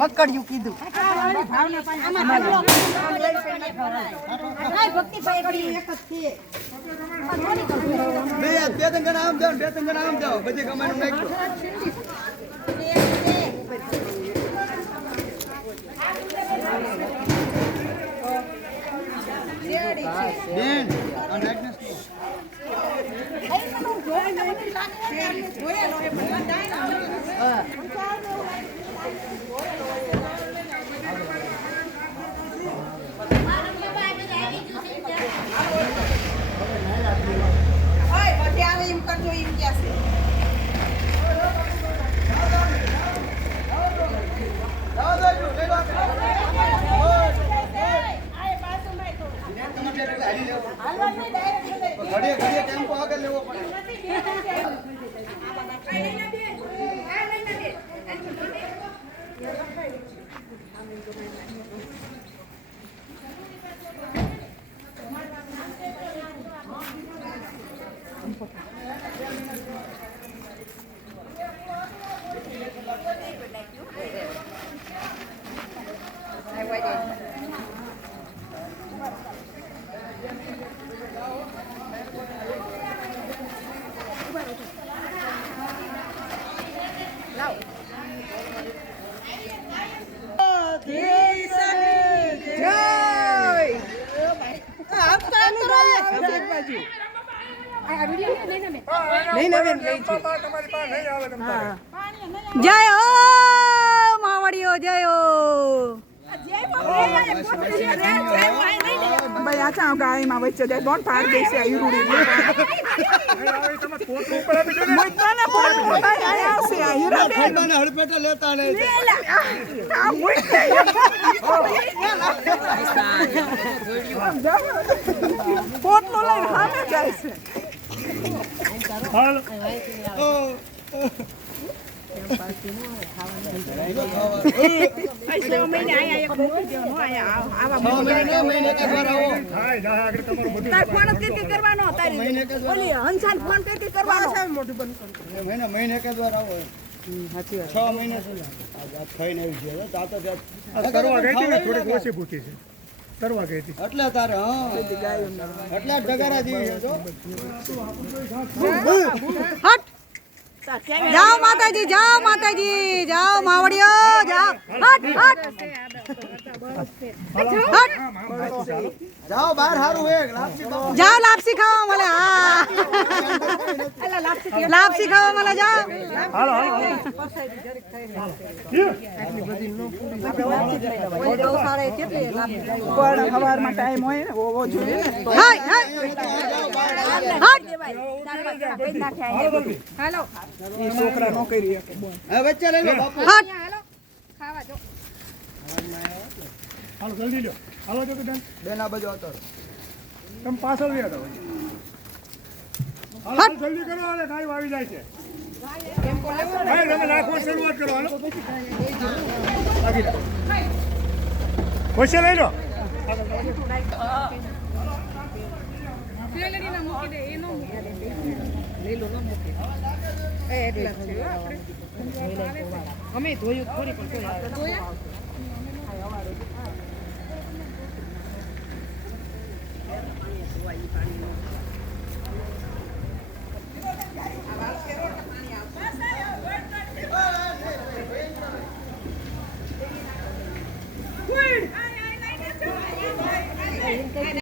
બકડ્યું કીધું બે ત્રણ આમ જાવ બધી કમાવાનું નાખ્યું ઘડીએ ટેમ્પો આગળ લેવો પડે જય હો માવડીઓ જય હો ભાઈ આ ચા ગાય માં વચ્ચે જાય કોણ પાડ દેશે આયુરુડી મુદ્દાને ફોન બોલાય આયા છે આયુરુડી મને હળપેટા લેતા ને આ મુદ્દે પોટલો લઈને હામે જાય છે હાલ મહિને કે દ્વારા આવો 6 મહિના થઈને આવી છે કરવા ગઈ હતી થોડીક ઓછી ભૂખી છે કરવા ગઈ હતી એટલે તારે એટલે ડગારા જેવી જાઓ માતાજી જાઓ માવડીઓ જાઓ હટ જાઓ બહાર હારું હે જાઓ લાપસી ખાવા મળે હા લાપસી ખાવા મળે જાઓ હાલો પણ સવારમાં ટાઈમ હોય ને ઓવો જોઈએ ને હાલો એ છોકરા નો કરી શકે વચ્ચે લઈ લો બાપુ હાલો ખાવા જો હાલો જલ્દી લો હાલો જો બેન બેના બાજુ આવતો તમે પાછળ રહ્યા તો હાલો જલ્દી કરો હાલે ગાય આવી જાય છે ભાઈ તમે નાખવાની શરૂઆત કરો હાલો લાગી લો પૈસા લઈ લો અમે ધોયું થોડી પણ